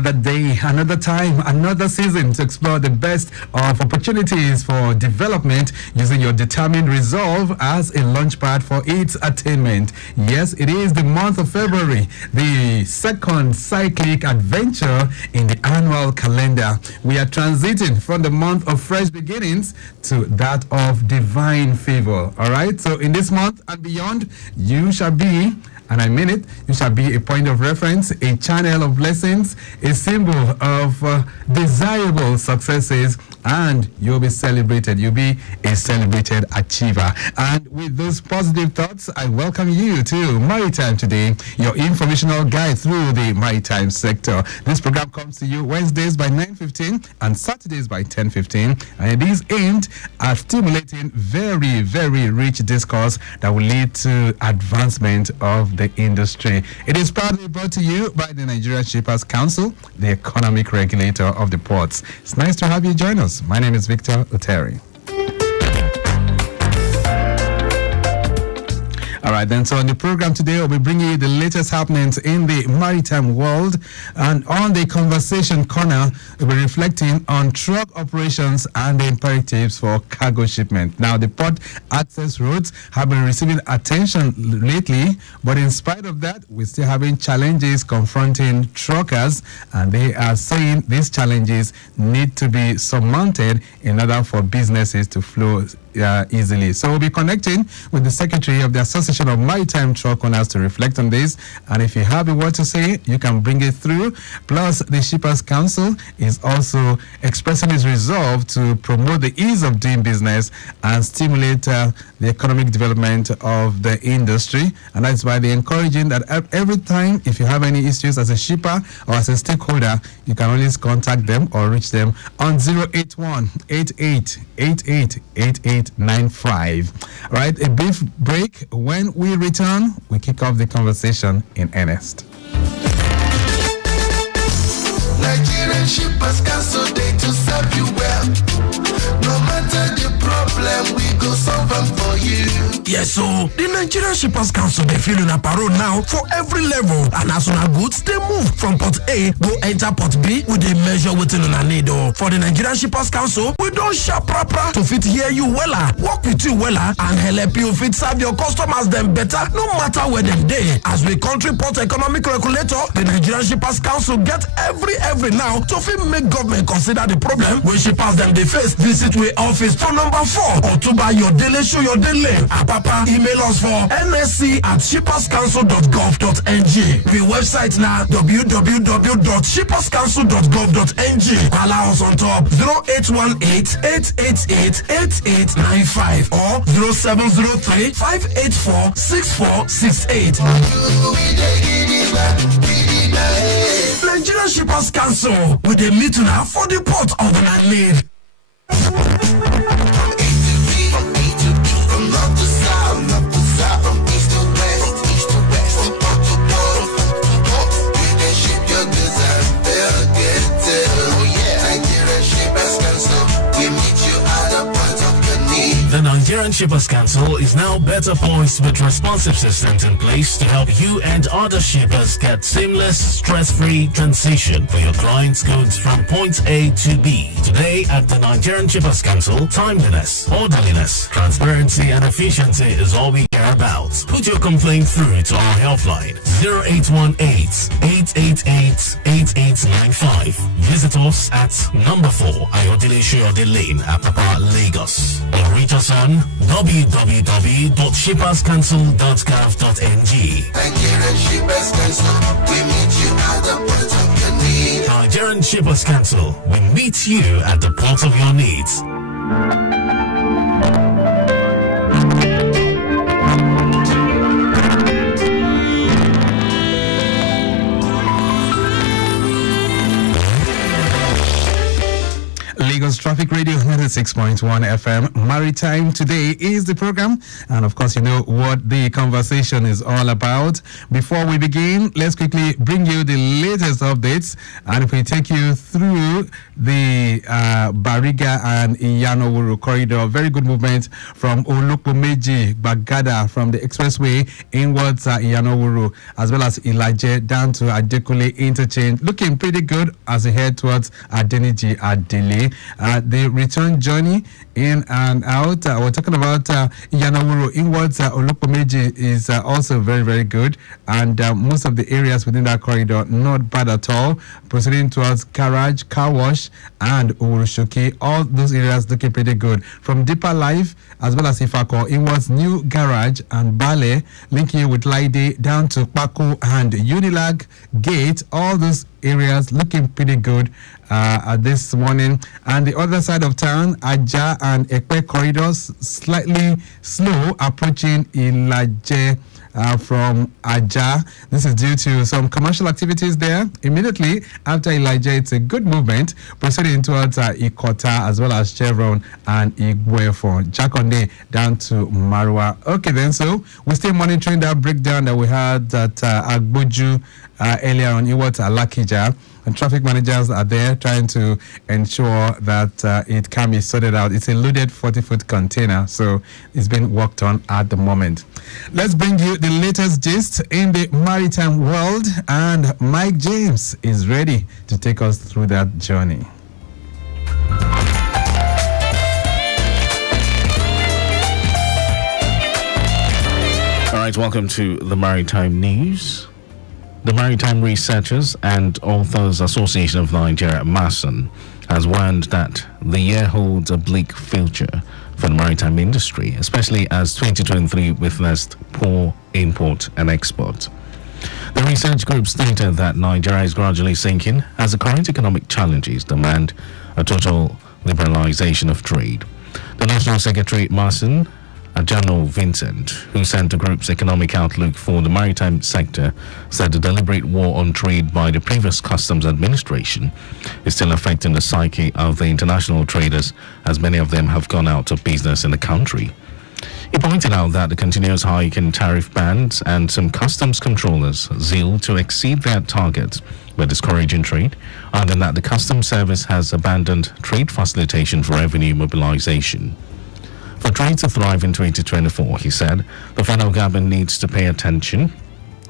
Another day, another time, another season to explore the best of opportunities for development using your determined resolve as a launchpad for its attainment. Yes, it is the month of February, the second cyclic adventure in the annual calendar. We are transiting from the month of fresh beginnings to that of divine favor. All right, so in this month and beyond, you shall be, and I mean it, you shall be a point of reference, a channel of blessings, a symbol of desirable successes, and you'll be celebrated. You'll be a celebrated achiever. And with those positive thoughts, I welcome you to Maritime Today, your informational guide through the maritime sector. This program comes to you Wednesdays by 9:15 and Saturdays by 10:15, and it is aimed at stimulating very, very rich discourse that will lead to advancement of the industry. It is proudly brought to you by the Nigerian Shippers Council, the economic regulator of the ports. It's nice to have you join us. My name is Victor Oteri. All right, then, so on the program today, we'll be bringing you the latest happenings in the maritime world. And on the conversation corner, we'll be reflecting on truck operations and the imperatives for cargo shipment. Now, the port access roads have been receiving attention lately, but in spite of that, we're still having challenges confronting truckers, and they are saying these challenges need to be surmounted in order for businesses to flow easily. So we'll be connecting with the Secretary of the Association of Maritime Truck Owners to reflect on this. And if you have a word to say, you can bring it through. Plus, the Shippers Council is also expressing its resolve to promote the ease of doing business and stimulate the economic development of the industry. And that's why they're encouraging that every time, if you have any issues as a shipper or as a stakeholder, you can always contact them or reach them on 081-8888-8895. All right, a brief break. When we return, we kick off the conversation in earnest. Nigerian Shippers Council, they to serve you well. No matter the problem, we go solve them for you. Yes, so the Nigerian Shippers Council, they feel in a parole now for every level. And as soon as goods, they move from port A, go enter port B with a measure within on a need. For the Nigerian Shippers Council, we don't shop proper to fit hear you wella, work with you wella, and help you fit serve your customers them better, no matter where them day. As we country port economic regulator, the Nigerian Shippers Council get every now to fit make government consider the problem when shippers them they face. Visit we office to number 4 or to buy your daily show your daily. Papa, email us for nsc@shipperscouncil.gov.ng. The website now www.shipperscouncil.gov.ng. Allow us on top 0818-888-8895 or 0703-584-6468. Nigerian Shippers Council with a meeting now for the port of the need. The Nigerian Shippers Council is now better poised with responsive systems in place to help you and other shippers get seamless, stress-free transition for your clients' goods from point A to B. Today at the Nigerian Shippers Council, timeliness, orderliness, transparency and efficiency is all we care about. Put your complaint through to our helpline 0818-888-8895. Visit us at number 4 Ayodele Shoyode Lane, Apapa, Lagos. Or reach us on www.shipperscouncil.gov.ng. Nigerian Shippers Council, we meet you at the point of your need. Nigerian Shippers Council, we meet you at the point of your needs. Lagos Traffic Radio 96.1 FM. Maritime Today is the program. And of course, you know what the conversation is all about. Before we begin, let's quickly bring you the latest updates. And if we take you through the Bariga and Iyanowuru corridor, very good movement from Olupomeji, Bagada, from the expressway inwards Iyanowuru, as well as Ilaje down to Adekule interchange. Looking pretty good as we head towards Adeniji Adele. The return journey in and out, we're talking about Iyanowuru inwards Olupomeji is also very, very good. And most of the areas within that corridor, not bad at all. Proceeding towards Garage, Car Wash, and Urushoki, all those areas looking pretty good. From Deeper Life, as well as Ifako, inwards New Garage and Bale, linking you with Laide down to Paku and Unilag Gate, all those areas looking pretty good this morning. And the other side of town, Aja and Ekpe corridors, slightly slow approaching Ilaje from Aja. This is due to some commercial activities there. Immediately after Ilaje, it's a good movement proceeding towards Ikota as well as Chevron and Igwefo. Jakonde down to Marwa. Okay then, so we're still monitoring that breakdown that we had at Agboju earlier on. You were to Alakija. And traffic managers are there trying to ensure that it can be sorted out. It's a loaded 40-foot container, so it's been worked on at the moment. Let's bring you the latest gist in the maritime world, and Mike James is ready to take us through that journey. All right, welcome to the Maritime News. The Maritime Researchers and Authors Association of Nigeria, MASN, has warned that the year holds a bleak future for the maritime industry, especially as 2023 witnessed poor import and export. The research group stated that Nigeria is gradually sinking as the current economic challenges demand a total liberalization of trade. The National Secretary, MASN, Ajano Vincent, who sent the group's economic outlook for the maritime sector, said the deliberate war on trade by the previous customs administration is still affecting the psyche of the international traders, as many of them have gone out of business in the country. He pointed out that the continuous hike in tariff bands and some customs controllers' zeal to exceed their targets were discouraging trade, and that the customs service has abandoned trade facilitation for revenue mobilization. For trade to thrive in 2024, he said, the federal government needs to pay attention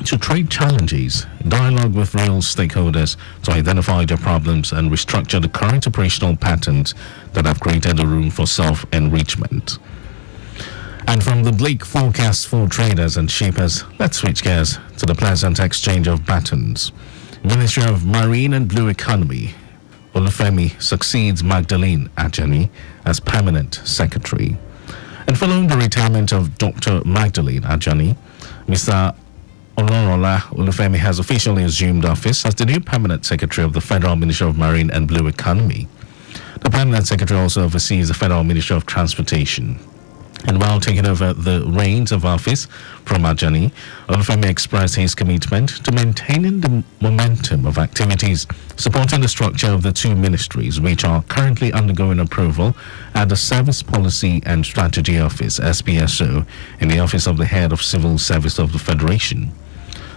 to trade challenges, dialogue with real stakeholders to identify their problems and restructure the current operational patterns that have created the room for self-enrichment. And from the bleak forecast for traders and shippers, let's switch gears to the pleasant exchange of batons. Ministry of Marine and Blue Economy, Olufemi succeeds Magdalene Ajani as permanent secretary. And following the retirement of Dr. Magdalene Ajani, Mr. Olorola Olufemi has officially assumed office as the new permanent secretary of the Federal Ministry of Marine and Blue Economy. The permanent secretary also oversees the Federal Ministry of Transportation. And while taking over the reins of office from Ajani, Olufemi expressed his commitment to maintaining the momentum of activities supporting the structure of the two ministries, which are currently undergoing approval at the Service Policy and Strategy Office, SPSO, in the Office of the Head of Civil Service of the Federation.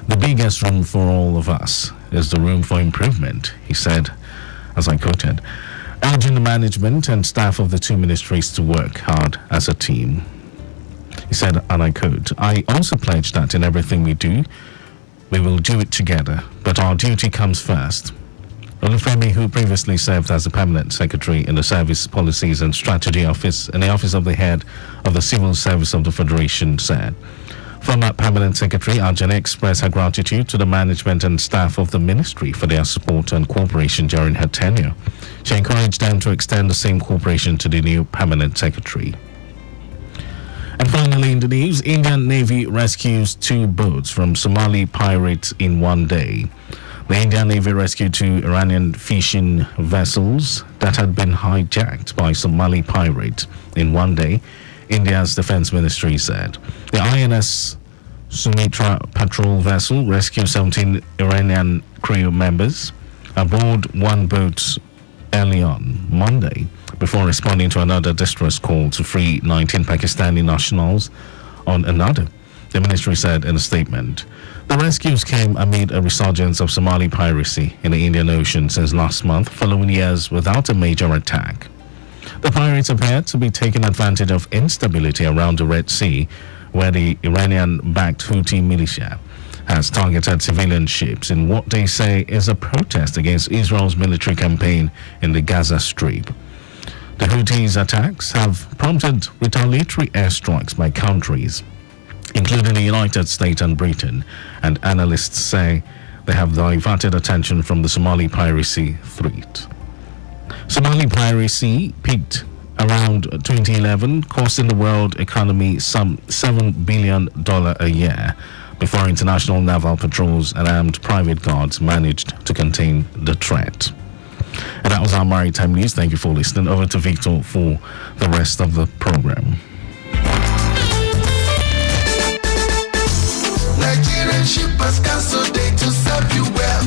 The biggest room for all of us is the room for improvement, he said, as I quoted, urging the management and staff of the two ministries to work hard as a team. He said, and I quote, I also pledge that in everything we do, we will do it together, but our duty comes first. Olufemi, who previously served as the permanent secretary in the Service Policies and Strategy Office and the Office of the Head of the Civil Service of the Federation, said, former permanent secretary Ajani expressed her gratitude to the management and staff of the ministry for their support and cooperation during her tenure. She encouraged them to extend the same cooperation to the new permanent secretary. And finally in the news, Indian Navy rescues 2 boats from Somali pirates in one day. The Indian Navy rescued 2 Iranian fishing vessels that had been hijacked by Somali pirates in one day, India's defense ministry said. The INS Sumitra patrol vessel rescued 17 Iranian crew members aboard one boat early on Monday before responding to another distress call to free 19 Pakistani nationals on another. The ministry said in a statement, the rescues came amid a resurgence of Somali piracy in the Indian Ocean since last month, following years without a major attack. The pirates appeared to be taking advantage of instability around the Red Sea, where the Iranian-backed Houthi militia has targeted civilian ships in what they say is a protest against Israel's military campaign in the Gaza Strip. The Houthis' attacks have prompted retaliatory airstrikes by countries, including the United States and Britain, and analysts say they have diverted attention from the Somali piracy threat. Somali piracy peaked around 2011, costing the world economy some $7 billion a year, before international naval patrols and armed private guards managed to contain the threat. And that was our maritime news. Thank you for listening. Over to Victor for the rest of the program. Nigerian shippers cancel day to serve you well.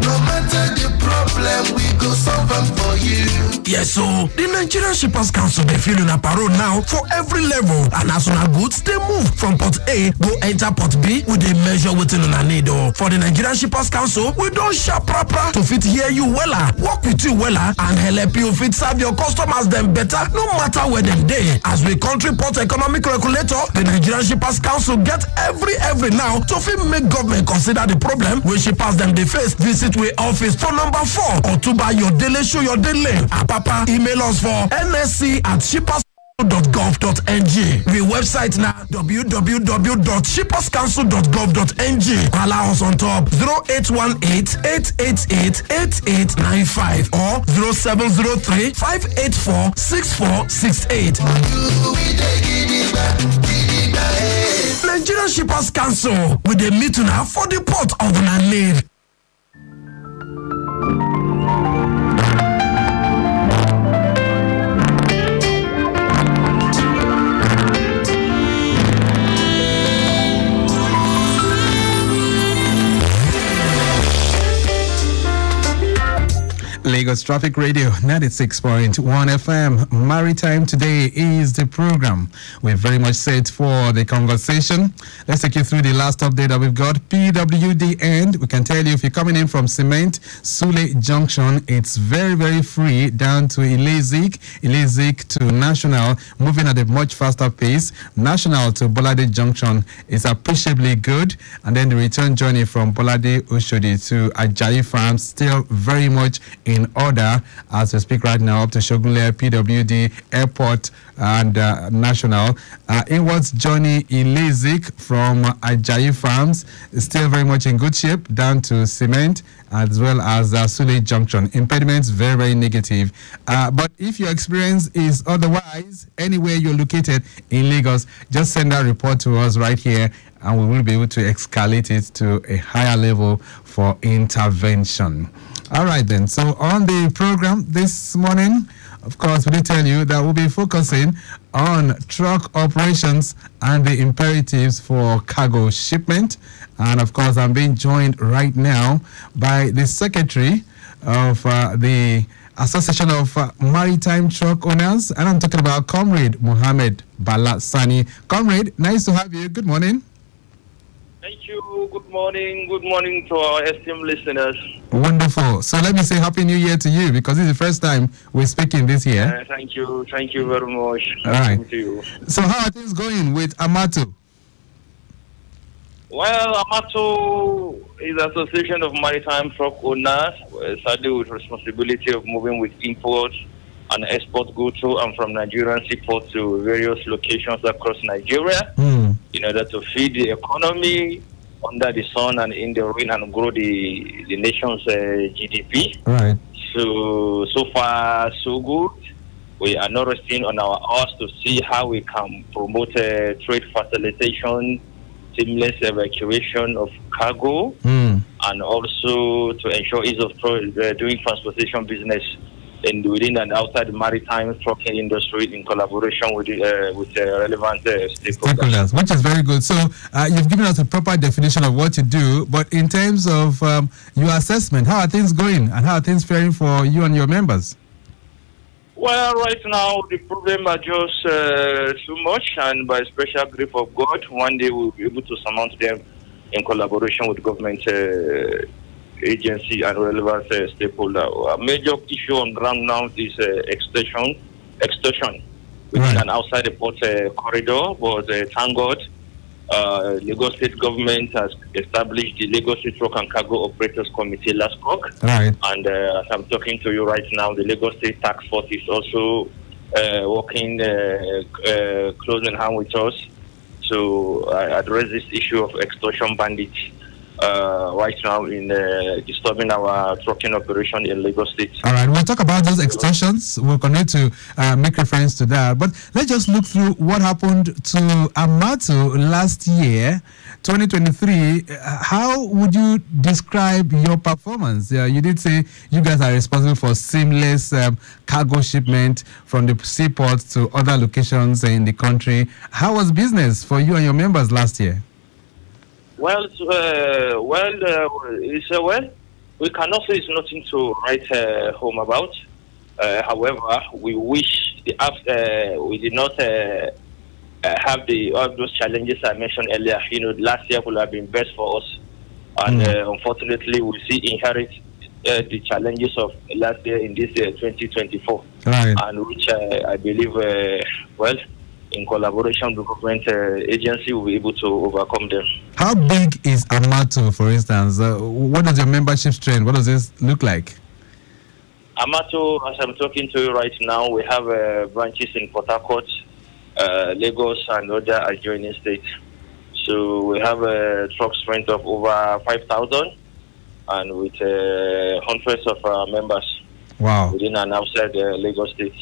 No matter the problem, we go solve them for you. Yes, so the Nigerian Shippers Council they feel in a parole now for every level, and as soon as goods they move from port A go enter port B with a measure within on a need. For the Nigerian Shippers Council, we don't sharp proper to fit hear you wella, work with you wella, and help you fit serve your customers them better, no matter where them day. As we country port economic regulator, the Nigerian Shippers Council get every now to fit make government consider the problem when shippers them they face. Visit we office for number 4 or to buy your daily show your daily. Papa, email us for nsc@shippers.gov.ng. The website now www.shipperscouncil.gov.ng. Allow us on top 0818-888-8895 or 0703-584-6468. Nigerian Shippers Council with the meeting now for the port of the need. Lagos Traffic Radio 96.1 FM. Maritime Today is the program. We're very much set for the conversation. Let's take you through the last update that we've got. PWD end. We can tell you if you're coming in from Cement, Sule Junction, it's very, very free down to Ilezik to National, moving at a much faster pace. National to Bolade Junction is appreciably good. And then the return journey from Bolade Oshodi to Ajayi Farm, still very much in order as we speak right now, up to Shogunle, PWD, Airport, and National. Inwards journey Ilezik from Ajayi Farms is still very much in good shape, down to Cement, as well as Sule Junction. Impediments very, very negative. But if your experience is otherwise, anywhere you're located in Lagos, just send that report to us right here, and we will be able to escalate it to a higher level for intervention. All right, then. So on the program this morning, of course, we did tell you that we'll be focusing on truck operations and the imperatives for cargo shipment. And, of course, I'm being joined right now by the secretary of the Association of Maritime Truck Owners, and I'm talking about Comrade Mohammed Balasani. Comrade, nice to have you. Good morning. Thank you. Good morning. Good morning to our esteemed listeners. Wonderful. So let me say Happy New Year to you, because this is the first time we're speaking this year. Thank you. Thank you very much. All right. To you. So how are things going with Amato? Well, Amato is an association of maritime truck owners, sadly with responsibility of moving with imports and export goods to and from Nigerian seaports to various locations across Nigeria in order to feed the economy under the sun and in the rain and grow the nation's GDP. Right. So far, so good. We are not resting on our horse to see how we can promote trade facilitation, seamless evacuation of cargo, and also to ensure ease of doing transportation business within and outside the maritime trucking industry in collaboration with relevant stakeholders. Which is very good. So you've given us a proper definition of what you do, but in terms of your assessment, how are things going and how are things faring for you and your members? Well, right now the problem are just too much, and by special grace of God, one day we'll be able to surmount them in collaboration with government agency and relevant stakeholder. A major issue on ground now is extortion within and outside the port corridor. But thank God, Lagos State government has established the Lagos State Truck and Cargo Operators Committee last week. Right. And as I'm talking to you right now, the Lagos State Task Force is also working close in hand with us to address this issue of extortion bandits right now in disturbing our trucking operation in Lagos State. All right, we'll talk about those extensions. We'll continue to make reference to that. But let's just look through what happened to Amato last year, 2023. How would you describe your performance? You did say you guys are responsible for seamless cargo shipment from the seaport to other locations in the country. How was business for you and your members last year? Well, we cannot say it's nothing to write home about. However, we wish we did not have all those challenges I mentioned earlier. You know, last year would have been best for us, and unfortunately, we inherit the challenges of last year in this year, 2024, right. And which I believe, in collaboration with the government agency, we'll be able to overcome them. How big is Amato, for instance? What does your membership strength? What does this look like? Amato, as I'm talking to you right now, we have branches in Port Harcourt, Lagos, and other adjoining states. So we have a truck strength of over 5,000, and with hundreds of members. Wow. Within and outside Lagos State.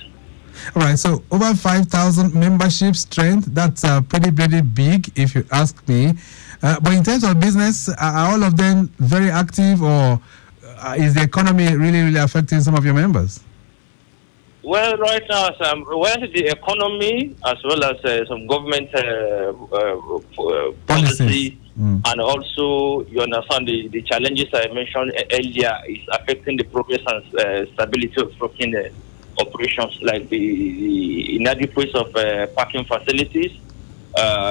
All right, so over 5,000 membership strength, that's pretty big if you ask me. But in terms of business, are all of them very active, or is the economy really affecting some of your members? Well, right now, the economy as well as some government policy, and also, you understand, the challenges I mentioned earlier is affecting the progress and stability of trucking operations, like the inadequacy of parking facilities.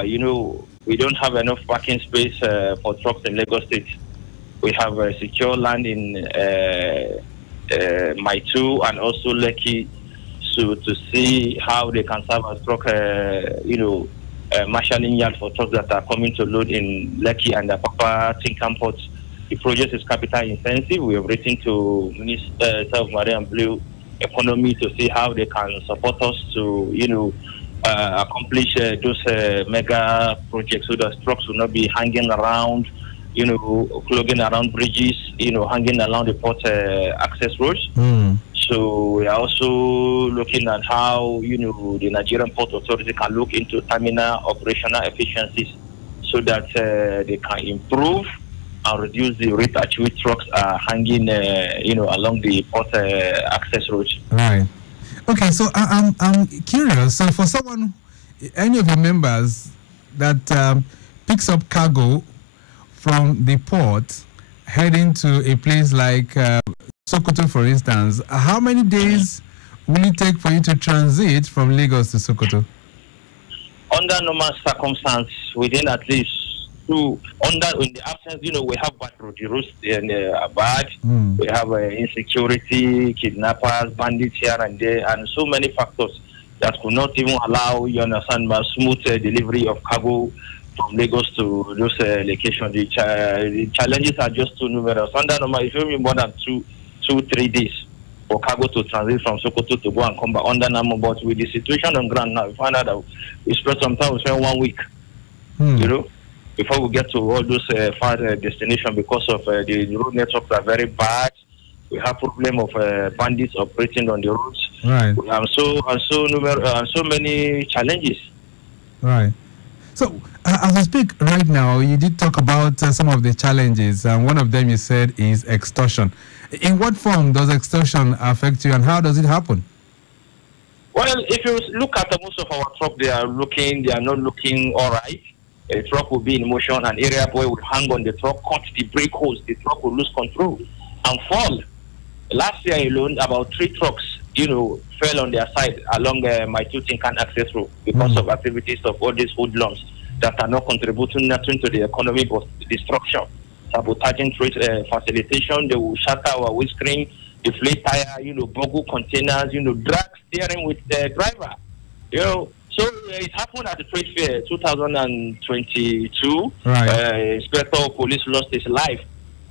You know, we don't have enough parking space for trucks in Lagos State. We have secure land in Maitu and also Lekki, so to see how they can serve as truck, marshalling yard for trucks that are coming to load in Lekki and the Papa Tinkan Port. The project is capital intensive. We have written to Minister of Marine and Blue Economy to see how they can support us to, accomplish those mega projects, so that trucks will not be hanging around, clogging around bridges, hanging around the port access roads. So we are also looking at how, the Nigerian Port Authority can look into terminal operational efficiencies, so that they can improve and reduce the rate at which trucks are hanging, along the port access roads. Right. Okay, so I'm curious. So for someone, any of your members that picks up cargo from the port heading to a place like Sokoto, for instance, how many days will it take for you to transit from Lagos to Sokoto? Under normal circumstance, within at least in the absence, we have bad roads. The roads are bad. We have insecurity, kidnappers, bandits here and there, and so many factors that could not even allow, smooth delivery of cargo from Lagos to those locations. The challenges are just too numerous. Under normal, it will be more than 2-3 days for cargo to transit from Sokoto to go and come back under normal. But with the situation on ground now, we find out that we spend 1 week, before we get to all those far destinations, because of the road networks are very bad. We have problem of bandits operating on the roads. Right. And so many challenges. Right. So as we speak right now, you did talk about some of the challenges, and one of them you said is extortion. In what form does extortion affect you, and how does it happen? Well, if you look at most of our trucks, they are not looking all right. A truck will be in motion, an area boy will hang on the truck, cut the brake hose, the truck will lose control and fall. Last year alone, about 3 trucks fell on their side along my Tinkan access road because of activities of all these hoodlums that are not contributing nothing to the economy but destruction, sabotaging trade facilitation. They will shatter our windscreen, deflate tire, boggle containers, drag steering with the driver. So it happened at the trade fair 2022. Right. Inspector of Police lost his life.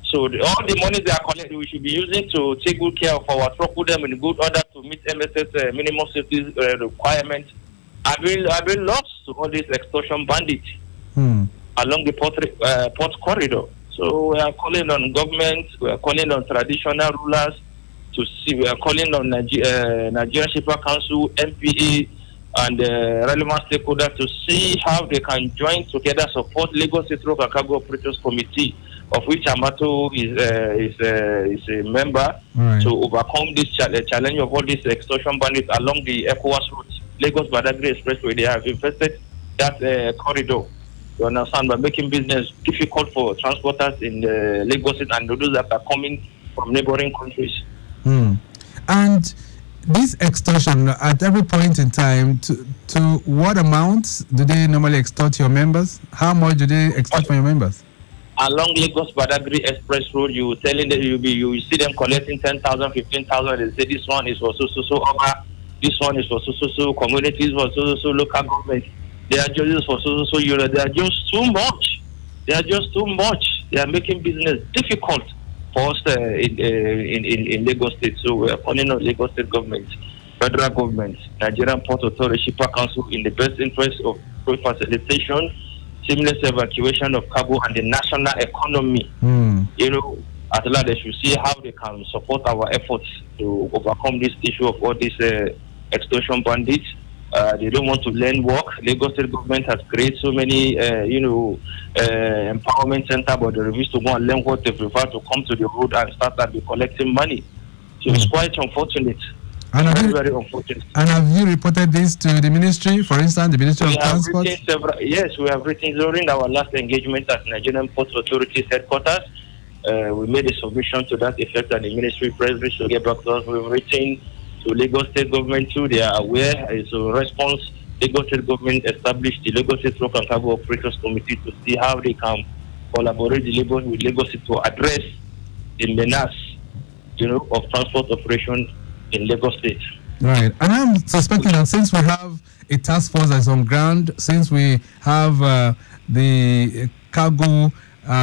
So all the money they are collecting, we should be using to take good care of our truck, put them in good order to meet MSS minimum safety requirements. Have been lost to all these extortion bandits along the port corridor. So we are calling on government, we are calling on traditional rulers to see. We are calling on Nigerian Shipper Council, MPA, and relevant stakeholders to see how they can join together, support Lagos State Road and Cargo Operators Committee, of which Amato is a member, to overcome this challenge of all these extortion bandits along the ECOWAS route, Lagos Badagry Expressway. They have infested that corridor. You understand, by making business difficult for transporters in Lagos and those that are coming from neighboring countries. And this extortion, at every point in time, to what amount do they normally extort your members? How much do they extort from your members? Along Lagos Badagry Express Road, you telling that you see them collecting 10,000, 15,000. They say this one is for so over, this one is for so communities, for so local government. They are just for so euro. They are just too much. They are just too much. They are making business difficult for us in Lagos State. So we are calling on Lagos State government, federal government, Nigerian Port Authority, Shipper Council, in the best interest of trade facilitation, seamless evacuation of cargo, and the national economy. At last they should see how they can support our efforts to overcome this issue of all these extortion bandits. They don't want to learn work. Lagos State government has created so many, empowerment center, but they refuse to go and learn what they prefer to come to the road and start collecting money. So it's quite unfortunate. And very unfortunate. And have you reported this to the ministry, for instance, the Ministry of Transport? Yes, we have written during our last engagement at Nigerian Port Authority headquarters. We made a submission to that effect, and the ministry president should get back to us. We've written to Lagos State government too. They are aware. As a response, Lagos State government established the Lagos State Road and Cargo Operators Committee to see how they can collaborate with Lagos State to address the menace, of transport operations in Lagos State. Right. And I'm suspecting that since we have a task force that's on ground, since we have the cargo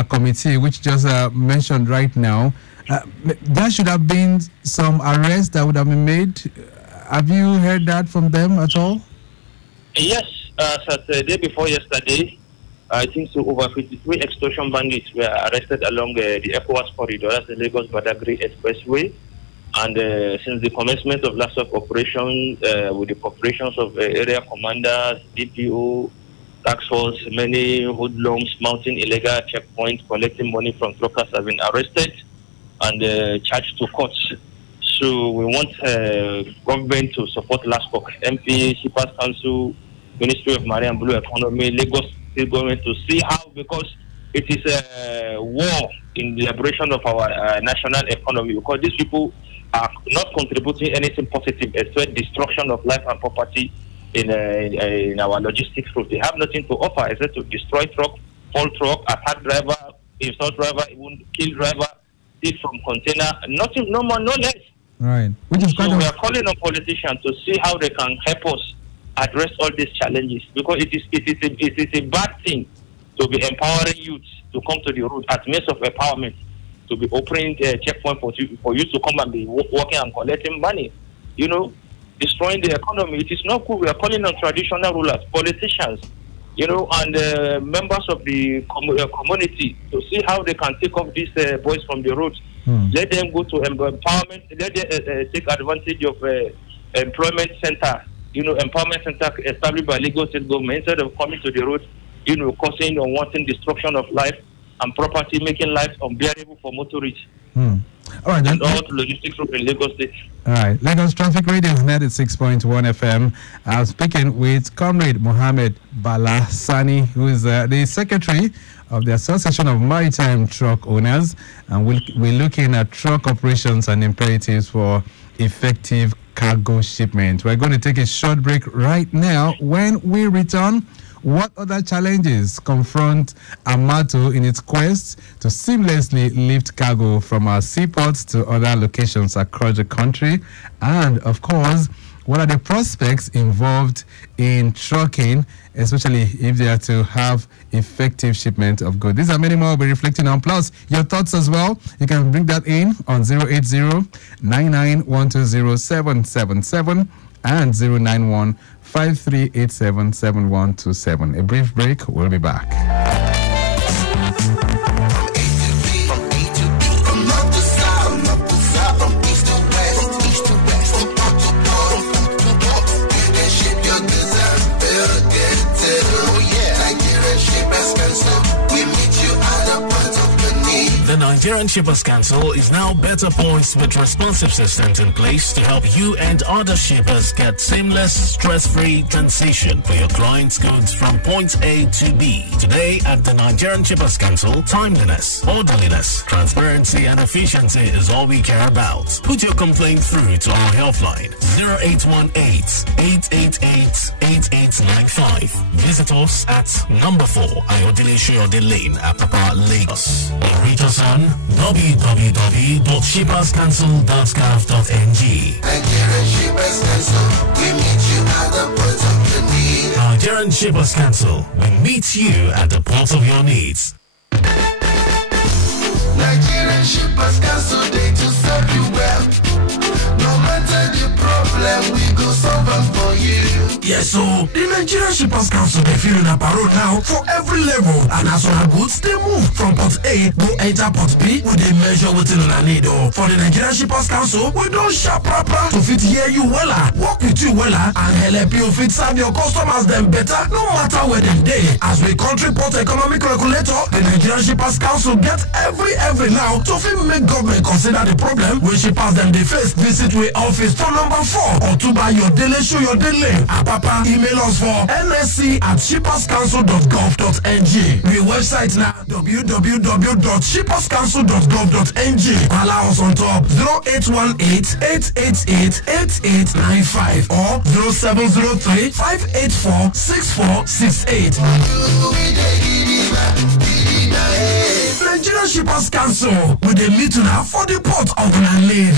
committee, which just mentioned right now, there should have been some arrests that would have been made. Have you heard that from them at all? Yes. The day before yesterday, I think so over 53 extortion bandits were arrested along the ECOWAS corridor, that's the Lagos Badagry Expressway. And since the commencement of last week operation, with the cooperations of area commanders, DPO, task force, many hoodlums mounting illegal checkpoints, collecting money from truckers have been arrested and charged to courts. So we want government to support LASCOC, MP, Shippers Council, Ministry of Marine and Blue Economy, Lagos State government to see how, because it is a war in the liberation of our national economy, because these people are not contributing anything positive except destruction of life and property in our logistics route. They have nothing to offer except to destroy truck, fall truck, attack driver, install driver, even kill driver, thief from container, nothing, no more, no less. Right. Which is so we are calling on politicians to see how they can help us address all these challenges, because it is a bad thing to be empowering youth to come to the road as means of empowerment, to be opening a checkpoint for you to come and be working and collecting money, destroying the economy. It is not good. We are calling on traditional rulers, politicians, and members of the community to see how they can take off these boys from the road. Let them go to empowerment. Let them take advantage of employment center, empowerment center established by Lagos State government, instead of coming to the road, causing or wanting destruction of life and property, making life unbearable for motorists. All right, and all logistics in Lagos State. All right, Lagos Traffic Radio 96.1 FM. I'm speaking with Comrade Mohammed Balasani, who is the Secretary of the Association of Maritime Truck Owners, and we're looking at truck operations and imperatives for effective Cargo Shipment. We're going to take a short break right now. When we return, what other challenges confront Amato in its quest to seamlessly lift cargo from our seaports to other locations across the country? And of course, what are the prospects involved in trucking, especially if they are to have effective shipment of goods? These are many more we'll be reflecting on. Plus, your thoughts as well. You can bring that in on 080-99120777 and 091-5387-7127. A brief break. We'll be back. The Nigerian Shippers Council is now better poised with responsive systems in place to help you and other shippers get seamless, stress-free transition for your clients' goods from point A to B. Today at the Nigerian Shippers Council, timeliness, orderliness, transparency and efficiency is all we care about. Put your complaint through to our helpline 0818-888-8895. Visit us at number 4 Ayodele Shoyode Lane, Apapa, Lagos. Or reach us on www.shipperscouncil.gov.ng. Nigerian Shippers Council, we meet you at the point of your need. Nigerian Shippers Council, we meet you at the point of your needs. Nigerian Shippers Council, they to serve you well. No matter the problem, we go solve them for you. Yes, so the Nigerian Shippers Council they feel in a parole now for every level, and as our goods they move from port A go enter port B, we they measure within a need. For the Nigerian Shippers Council, we don't sharp proper to fit hear you wella, work with you wella, and help you fit serve your customers them better, no matter where them day. As we country port economic regulator, the Nigerian Shippers Council get every now to fit make government consider the problem when shippers them they face. Visit we office for number 4 or to buy your daily show your daily. Papa, email us for nsc@shipperscouncil.gov.ng. We website now www.shipperscouncil.gov.ng. Allow us on top 0818-888-8895 or 0703-584-6468. Nigerian Shippers Council with a meeting now for the port of Nile.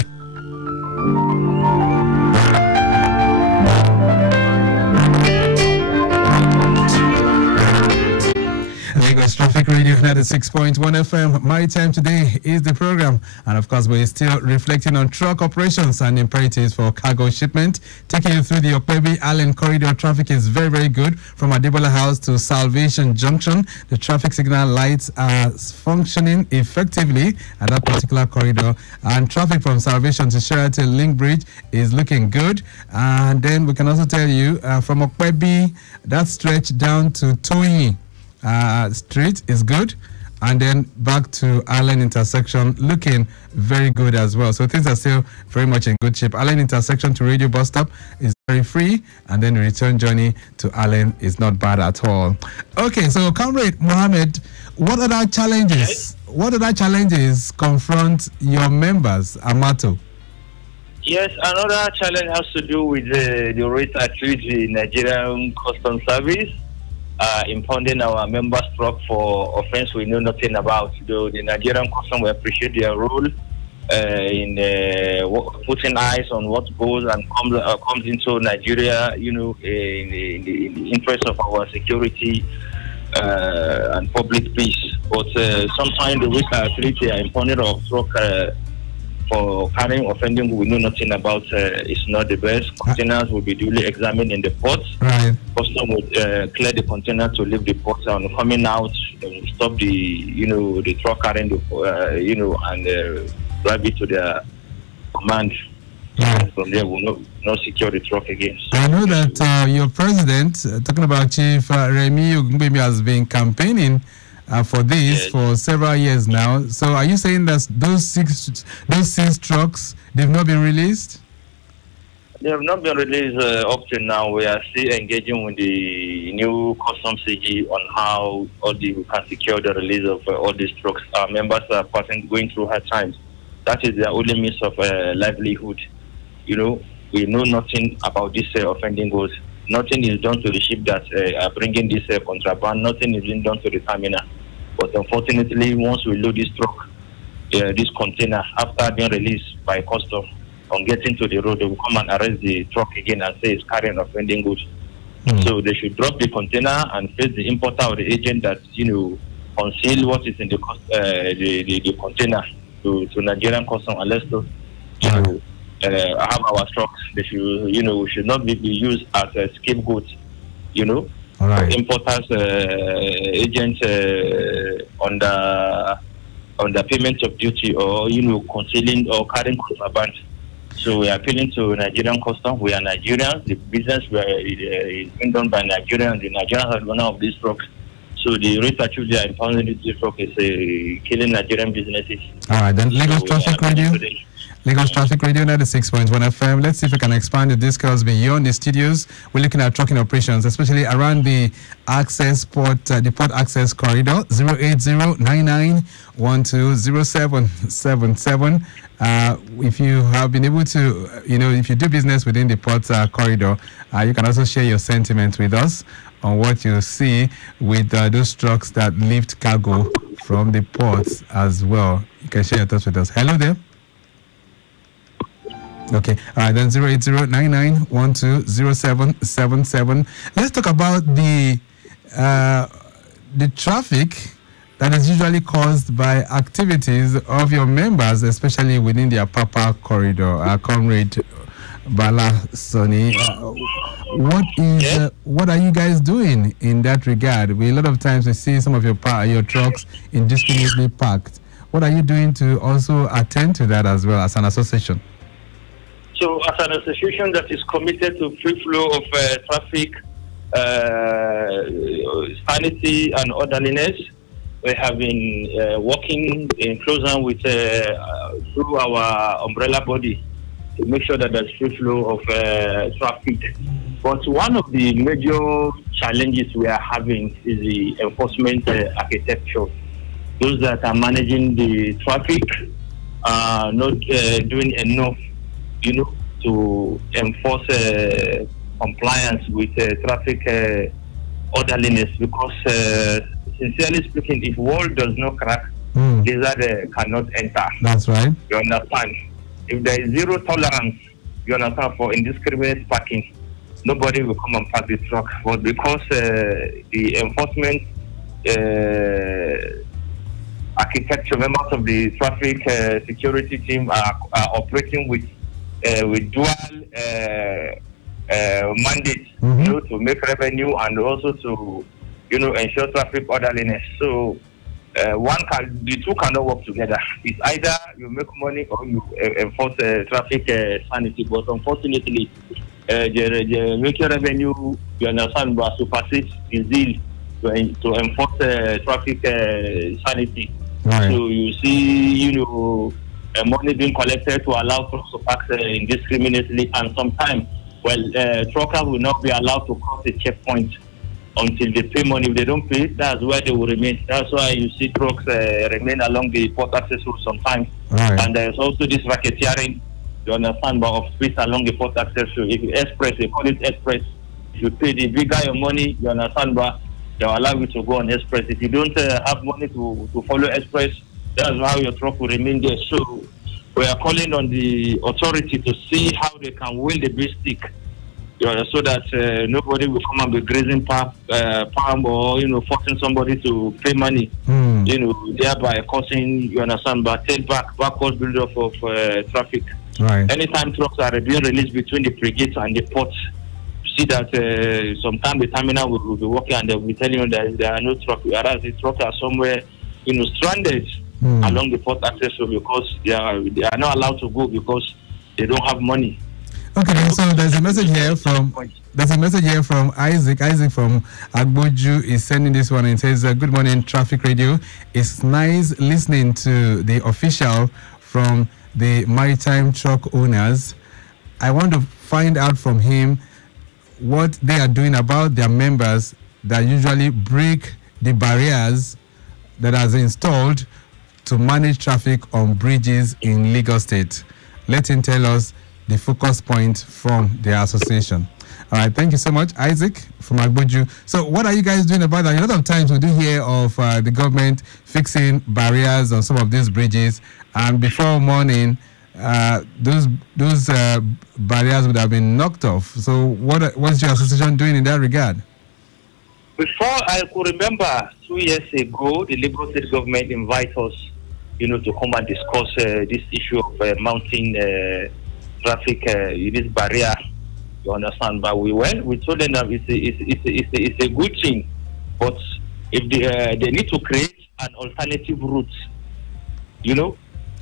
Lagos Traffic Radio 96.1 FM. Maritime Today is the program. And of course, we're still reflecting on truck operations and imperatives for cargo shipment. Taking you through the Okpebi Allen corridor, traffic is very, very good. From Adebola House to Salvation Junction, the traffic signal lights are functioning effectively at that particular corridor. And traffic from Salvation to Sheraton Link Bridge is looking good. And then we can also tell you from Okpebi, that stretch down to Toyi Street is good, and then back to Allen intersection looking very good as well. So things are still very much in good shape. Allen intersection to Radio Bus Stop is very free, and then the return journey to Allen is not bad at all. Okay, so Comrade Mohammed, what other challenges? What other challenges confront your members, Amato? Yes, another challenge has to do with the rate at which the Nigerian Customs Service impounding our members' truck for offense we know nothing about. Though the Nigerian Customs will appreciate their role in putting eyes on what goes and comes into Nigeria, you know, in the interest of our security and public peace. But sometimes the way they are impounding our truck for carrying offending we know nothing about is not the best. Containers will be duly examined in the port. Right. Custom will clear the container to leave the port, and coming out, stop the truck carrying the and drive it to their command. Right. From there, we'll not secure the truck again. I know that your president, talking about Chief Remi Ogungbemi, has been campaigning for this for several years now. So are you saying that those six trucks, they've not been released? They have not been released up to now. We are still engaging with the new customs CG on how we can secure the release of all these trucks. Our members are going through hard times. That is their only means of livelihood. You know, we know nothing about this offending goods. Nothing is done to the ship that are bringing this contraband. Nothing is being done to the terminal. But unfortunately, once we load this truck, this container, after being released by custom, on getting to the road, they will come and arrest the truck again and say it's carrying offending goods. So they should drop the container and face the importer or the agent that, conceal what is in the container to Nigerian custom, unless to have our trucks. They should, we should not be used as a scapegoat, All right. Importers, agents on the payment of duty or, concealing or carrying contraband. So we are appealing to Nigerian customs. We are Nigerians. The business is being done by Nigerians. The Nigerians are the owner of these trucks. So the rate at which they are impounding this truck is killing Nigerian businesses. All right, then Lagos Traffic Radio. Lagos Traffic Radio 96.1 FM. Let's see if we can expand the discourse beyond the studios. We're looking at trucking operations, especially around the access port, the port access corridor, 08099120777. If you have been able to, if you do business within the port corridor, you can also share your sentiment with us on what you see with those trucks that lift cargo from the ports as well. You can share your thoughts with us. Hello there. Okay, all right, then 08099120777. Let's talk about the traffic that is usually caused by activities of your members, especially within the Apapa corridor. Comrade Bala Sonny, what are you guys doing in that regard? A lot of times we see some of your trucks indiscriminately parked. What are you doing to also attend to that as well as an association? So, as an association that is committed to free flow of traffic, sanity, and orderliness, we have been working in close with through our umbrella body to make sure that there's free flow of traffic. But one of the major challenges we are having is the enforcement architecture. Those that are managing the traffic are not doing enough, to enforce compliance with traffic orderliness, because sincerely speaking, if wall does not crack, lizard cannot enter. That's right. You understand? If there is zero tolerance, you understand, for indiscriminate parking, nobody will come and park the truck. But because the enforcement architecture members of the traffic security team are operating with dual mandate, to make revenue and also to, ensure traffic orderliness. So the two cannot work together. It's either you make money or you enforce traffic sanity. But unfortunately, the making revenue, you understand, but supersedes the zeal to enforce traffic sanity. Right. So you see, money being collected to allow trucks to park indiscriminately, and sometimes, truckers will not be allowed to cross a checkpoint until they pay money. If they don't pay, that's where they will remain. That's why you see trucks remain along the port access route sometimes. Right. And there's also this racketeering, you understand, of space along the port access route. If you express, they call it express. If you pay the bigger your money, you understand, they'll allow you to go on express. If you don't have money to follow express, that's how your truck will remain there. So we are calling on the authority to see how they can wield the big stick, so that nobody will come and be grazing palm or forcing somebody to pay money, thereby causing, you understand, but backward build-up of traffic. Right. Anytime trucks are being released between the frigates and the ports, you see that sometimes the terminal will be working and they'll be telling you that there are no trucks, whereas the trucks are somewhere, stranded along the port access road because they are not allowed to go because they don't have money. Okay, so there's a message here from Isaac. Isaac from Agboju is sending this one and says, "Good morning, Traffic Radio. It's nice listening to the official from the maritime truck owners. I want to find out from him what they are doing about their members that usually break the barriers that are installed to manage traffic on bridges in Lagos State. Let him tell us the focus point from the association. All right, thank you so much, Isaac from Agboju. So what are you guys doing about that? A lot of times we do hear of the government fixing barriers on some of these bridges, and before morning, those barriers would have been knocked off. So what's your association doing in that regard? Before, I could remember 2 years ago, the Lagos State government invited us, to come and discuss this issue of mounting traffic, this barrier. You understand? But we went. We told them that it's a good thing, but if they need to create an alternative route,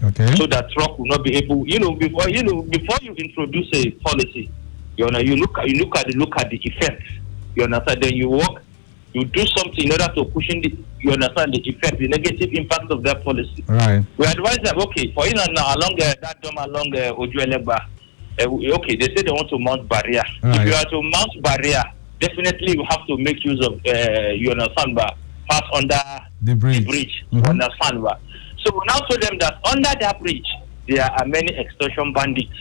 okay, so that truck will not be able, before you introduce a policy, you look at the effect. You understand? Then you work. You do something in order to cushion the effect, the negative impact of that policy. Right. We advise them, okay, for instance, now along that dome along Ojuelegba, okay, they say they want to mount barrier. Right. If you are to mount barrier, definitely you have to make use of pass under the bridge. Mm-hmm. Understand? So we now told them that under that bridge there are many extortion bandits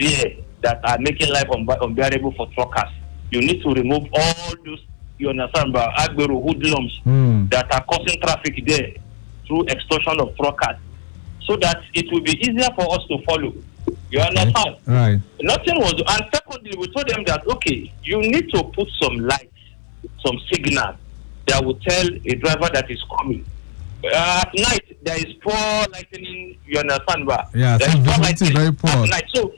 there that are making life unbearable for truckers. You need to remove all those, Agbero hoodlums that are causing traffic there through extortion of truckers, so that it will be easier for us to follow. You understand? Right. Nothing was, and secondly, we told them that, okay, you need to put some lights, some signal that will tell a driver that is coming. At night, there is poor lightning, you understand? Yeah, there is poor lightning very poor. at night. So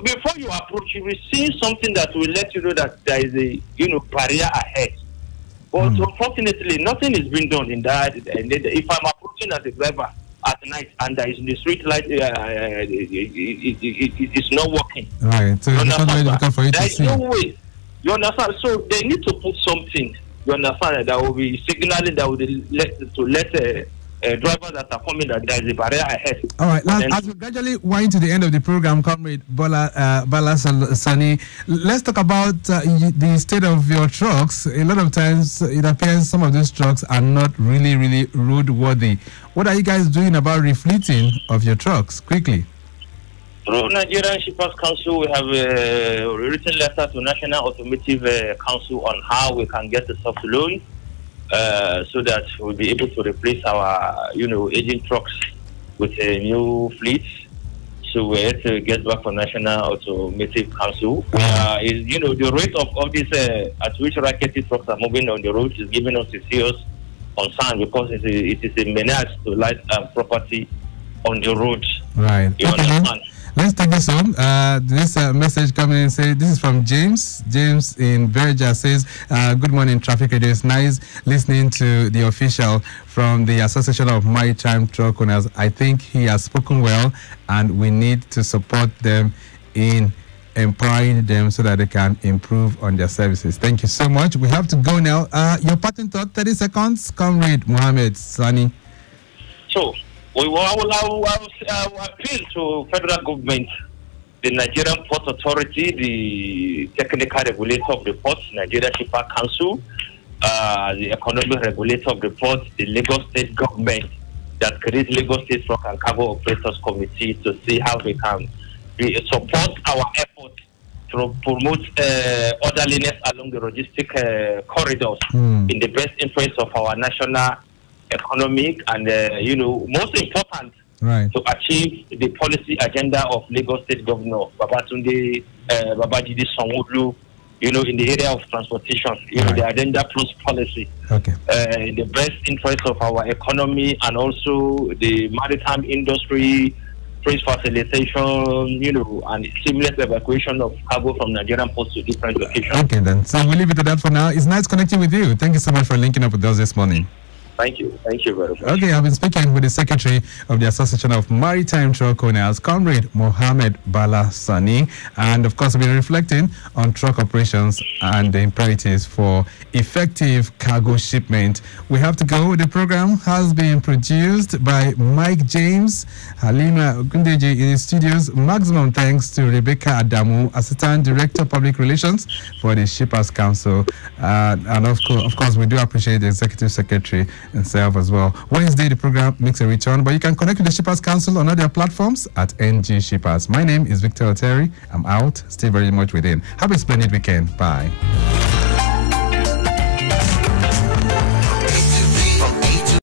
before you approach, you will see something that will let you know that there is a barrier ahead. But unfortunately, nothing is being done in that. And if I'm approaching as a driver at night and there is the street light, it is not working. Right. So it's not very difficult for you to see. There is no way. You understand? So they need to put something. You understand? That will be signaling that will let drivers that are coming that there is a barrier ahead. All right. As we gradually wind to the end of the program, Comrade Bala Sani, let's talk about the state of your trucks. A lot of times it appears some of these trucks are not really roadworthy. What are you guys doing about refleeting of your trucks? Quickly. Through Nigerian Shippers Council, we have a written letter to National Automotive Council on how we can get a soft loan. So that we'll be able to replace our, aging trucks with a new fleet. So we have to get back from National Automotive Council. The rate of this at which rackety trucks are moving on the road is giving us a serious concern, because it is a menace to life and property on the road. Right. You understand? Let's take this home. This message coming in say this is from James. James in Berger says, "Good morning, Traffic Radio. It's nice listening to the official from the Association of Maritime Truck Owners. I think he has spoken well, and we need to support them in empowering them so that they can improve on their services." Thank you so much. We have to go now. Your parting thought, 30 seconds. Comrade Mohammed Sani. So, I will appeal to federal government, the Nigerian Port Authority, the technical regulator of the ports, Nigeria Shipper Council, the economic regulator of the ports, the Lagos State government that creates Lagos State Truck and Cargo Operators Committee, to see how we can support our efforts to promote orderliness along the logistic corridors in the best interest of our national economic and most important, to achieve the policy agenda of Lagos State Governor Babajide Sanwo-Olu, in the area of transportation, the Agenda Plus policy, in the best interest of our economy and also the maritime industry, trade facilitation, and seamless evacuation of cargo from Nigerian ports to different locations. Okay, then. So we'll leave it to that for now. It's nice connecting with you. Thank you so much for linking up with us this morning. Thank you. Thank you very much. Okay, I've been speaking with the Secretary of the Association of Maritime Truck Owners, Comrade Mohammed Bala Sani, and of course we've been reflecting on truck operations and the imperatives for effective cargo shipment. We have to go. The program has been produced by Mike James, Halima Gundeji in the studios. Maximum thanks to Rebecca Adamu, Assistant Director Public Relations for the Shippers Council, and of course we do appreciate the Executive Secretary itself as well. Wednesday, the program makes a return, but you can connect with the Shippers Council on other platforms at NG Shippers. My name is Victor Oteri. I'm out. Stay very much within. Have a splendid weekend. Bye.